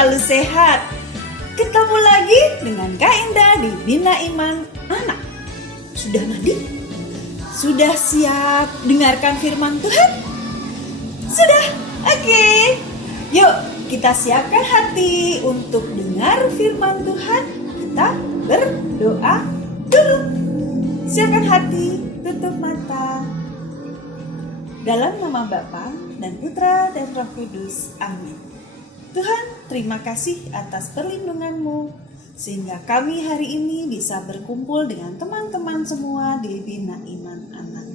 selalu sehat. Ketemu lagi dengan Kak Indah di Bina Iman Anak. Sudah mandi? Sudah siap dengarkan firman Tuhan? Sudah? Oke. Yuk kita siapkan hati untuk dengar firman Tuhan. Kita berdoa dulu. Siapkan hati, tutup mata. Dalam nama Bapa dan Putra dan Roh Kudus. Amin. Tuhan, terima kasih atas perlindungan-Mu sehingga kami hari ini bisa berkumpul dengan teman-teman semua di Bina Iman Anak.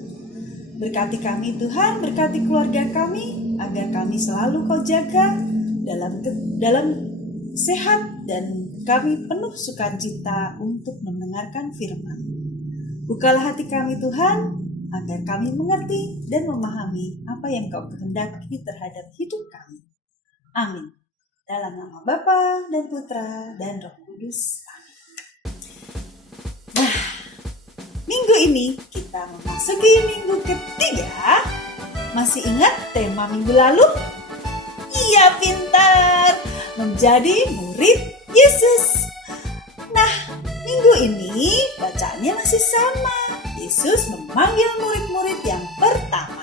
Berkati kami Tuhan, berkati keluarga kami agar kami selalu Kau jaga dalam sehat dan kami penuh sukacita untuk mendengarkan firman. Bukalah hati kami Tuhan, agar kami mengerti dan memahami apa yang Kau kehendaki terhadap hidup kami. Amin. Dalam nama Bapa dan Putra dan Roh Kudus. Amin. Nah, minggu ini kita memasuki minggu ketiga. Masih ingat tema minggu lalu? Iya, pintar. Menjadi murid Yesus. Nah, minggu ini bacaannya masih sama. Yesus memanggil murid-murid yang pertama.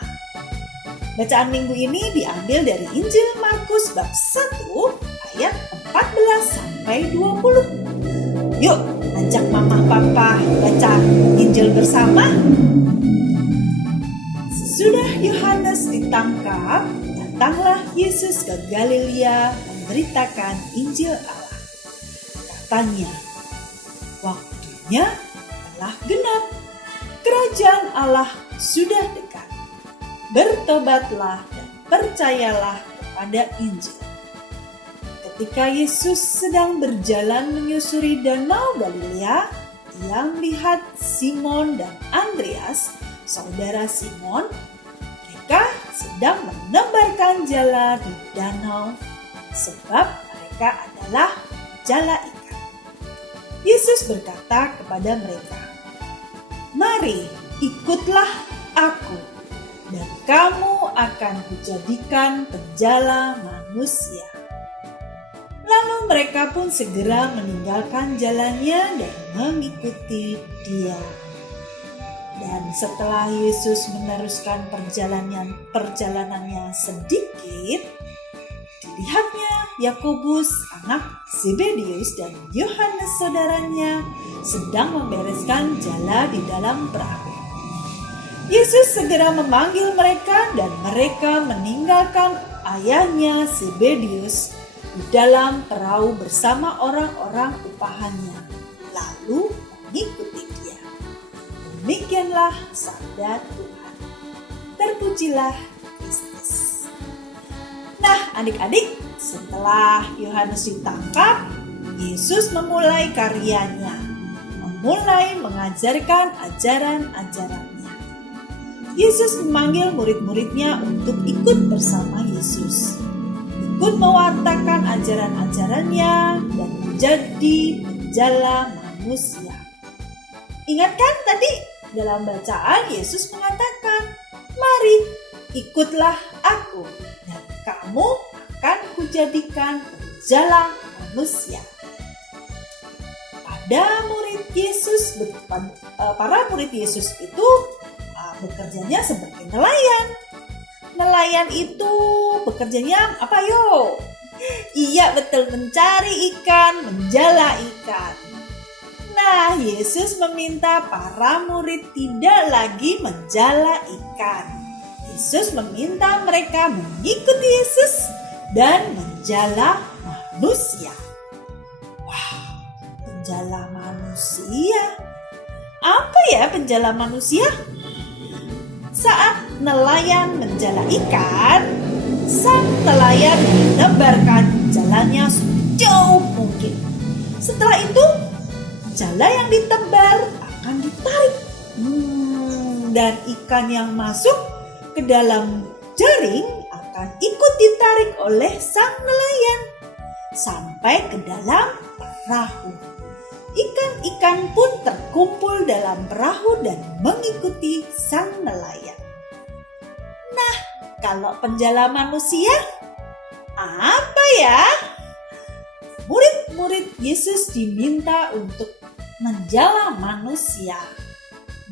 Bacaan minggu ini diambil dari Injil Markus bab 1 ayat 14 sampai 20. Yuk, ajak mama papa baca Injil bersama. Sesudah Yohanes ditangkap, datanglah Yesus ke Galilea memberitakan Injil Allah. Katanya, waktunya telah genap. Kerajaan Allah sudah dekat. Bertobatlah dan percayalah kepada Injil. Ketika Yesus sedang berjalan menyusuri danau Galilea, Ia melihat Simon dan Andreas, saudara Simon. Mereka sedang menebarkan jala di danau, sebab mereka adalah jala ikan. Yesus berkata kepada mereka, "Mari, ikutlah aku, dan kamu akan kujadikan penjala manusia." Lalu mereka pun segera meninggalkan jalannya dan mengikuti Dia. Dan setelah Yesus meneruskan perjalanannya sedikit, dilihatnya Yakobus anak Zebedius dan Yohanes saudaranya sedang membereskan jala di dalam perahu. Yesus segera memanggil mereka dan mereka meninggalkan ayahnya Zebedius di dalam perahu bersama orang-orang upahannya, lalu mengikuti Dia. Demikianlah sabda Tuhan. Terpujilah Kristus. Nah, adik-adik, setelah Yohanes ditangkap, Yesus memulai karyanya, memulai mengajarkan ajaran-ajarannya. Yesus memanggil murid-muridnya untuk ikut bersama Yesus, ikut mewartakan ajaran-ajarannya dan menjadi penjala manusia. Ingat kan tadi dalam bacaan Yesus mengatakan, "Mari, ikutlah aku, dan kamu akan kujadikan penjala manusia." Para murid Yesus itu bekerjanya sebagai nelayan. Nelayan itu bekerjanya apa yo? Iya betul, mencari ikan, menjala ikan. Nah, Yesus meminta para murid tidak lagi menjala ikan. Yesus meminta mereka mengikuti Yesus dan menjala manusia. Wah, penjala manusia. Apa ya penjala manusia? Saat nelayan menjala ikan, sang nelayan menebarkan jalannya sejauh mungkin. Setelah itu, jala yang ditebar akan ditarik. Dan ikan yang masuk ke dalam jaring akan ikut ditarik oleh sang nelayan sampai ke dalam perahu. Ikan-ikan pun terkumpul dalam perahu dan mengikuti sang nelayan. Nah, kalau penjala manusia, apa ya? murid-murid Yesus diminta untuk menjala manusia.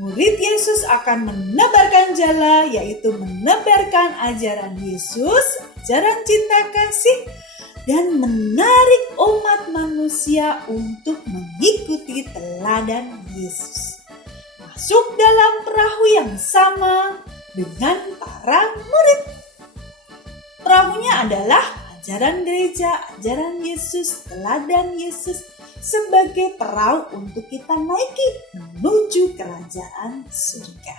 Murid Yesus akan menebarkan jala, yaitu menebarkan ajaran Yesus, ajaran cinta kasih, dan menarik umat manusia untuk mengikuti teladan Yesus. Masuk dalam perahu yang sama dengan para murid. Perahunya adalah ajaran gereja, ajaran Yesus, teladan Yesus sebagai perahu untuk kita naiki menuju kerajaan surga.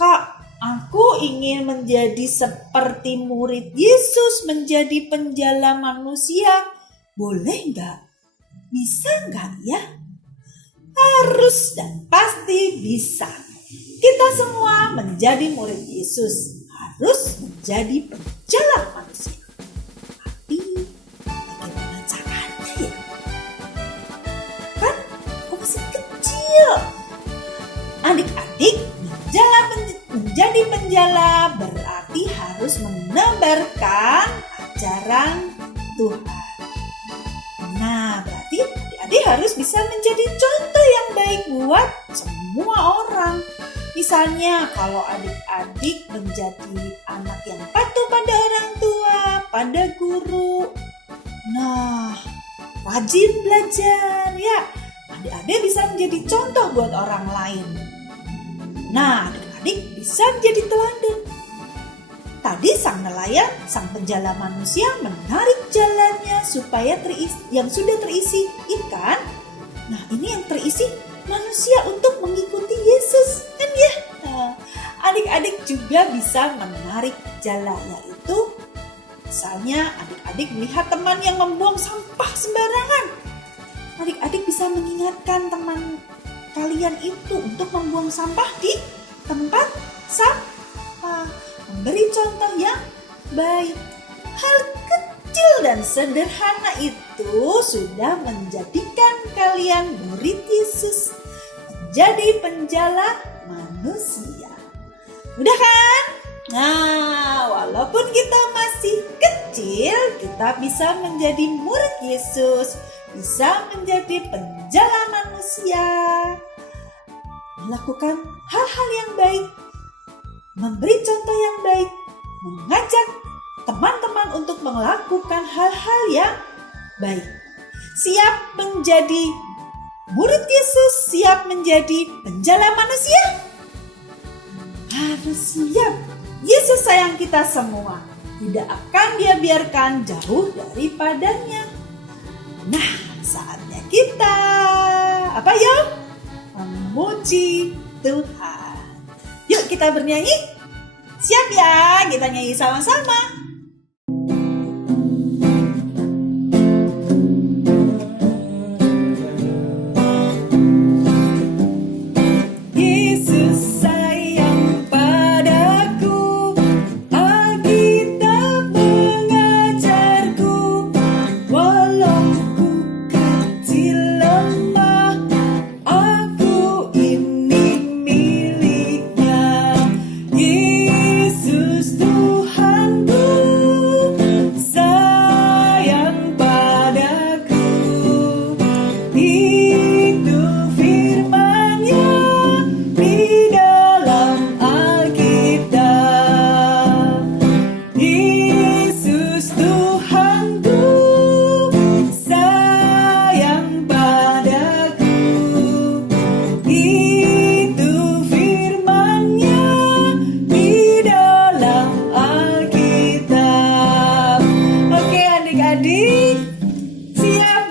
Kak, aku ingin menjadi seperti murid Yesus, menjadi penjala manusia. Boleh nggak? Bisa nggak ya? Harus dan pasti bisa. Kita semua menjadi murid Yesus, harus menjadi penjala manusia. Tapi bagaimana caranya ya? Kan aku masih kecil. Adik-adik, menjadi penjala berarti harus menebarkan ajaran Tuhan. Nah, berarti adik-adik harus bisa menjadi contoh yang baik buat semua orang. Misalnya kalau adik-adik menjadi anak yang patuh pada orang tua, pada guru. Nah, rajin belajar ya. Adik-adik bisa menjadi contoh buat orang lain. Nah, adik-adik bisa menjadi teladan. Tadi sang nelayan, sang penjala manusia menarik jalannya supaya yang sudah terisi ikan. Nah, ini yang terisi manusia untuk mengikuti Yesus, kan ya? Nah, adik-adik juga bisa menarik jala, yaitu misalnya adik-adik melihat teman yang membuang sampah sembarangan. Adik-adik bisa mengingatkan teman kalian itu untuk membuang sampah di tempat sampah. Memberi contoh yang baik. Hal kecil dan sederhana itu sudah menjadikan kalian murid Yesus, menjadi penjala manusia. Mudah kan? Nah, walaupun kita masih kecil, kita bisa menjadi murid Yesus, bisa menjadi penjala manusia, melakukan hal-hal yang baik, memberi contoh yang baik, mengajak teman-teman untuk melakukan hal-hal yang baik. Siap menjadi murid Yesus, siap menjadi penjala manusia? Harus siap. Yesus sayang kita semua. Tidak akan Dia biarkan jauh daripadanya. Nah, saatnya kita apa ya? Memuji Tuhan. Yuk kita bernyanyi. Siap ya? Kita nyanyi sama-sama.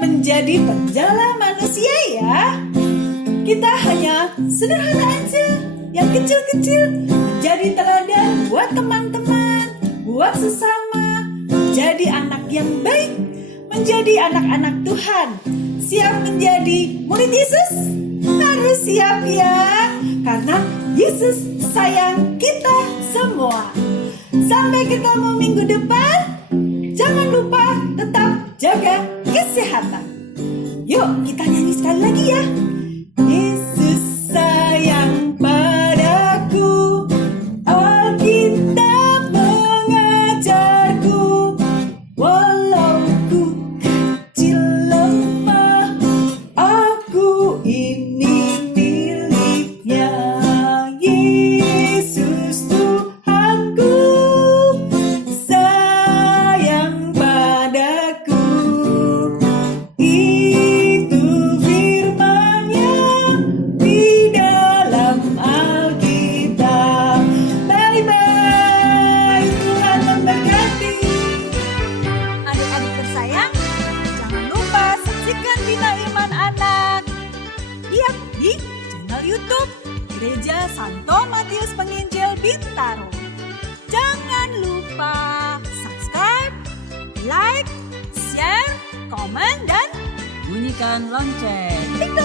Menjadi penjala manusia ya. Kita hanya sederhana aja, yang kecil-kecil, menjadi teladan buat teman-teman, buat sesama, menjadi anak yang baik, menjadi anak-anak Tuhan. Siap menjadi murid Yesus? Harus siap ya, karena Yesus sayang kita semua. Sampai ketemu minggu depan. Jangan lupa tetap jaga kesehatan. Yuk kita nyanyi sekali lagi ya. Yesus sayang padaku, Alkitab mengajarku, walau ku YouTube Gereja Santo Matius Penginjil Bintaro. Jangan lupa subscribe, like, share, komen, dan Bunyikan lonceng.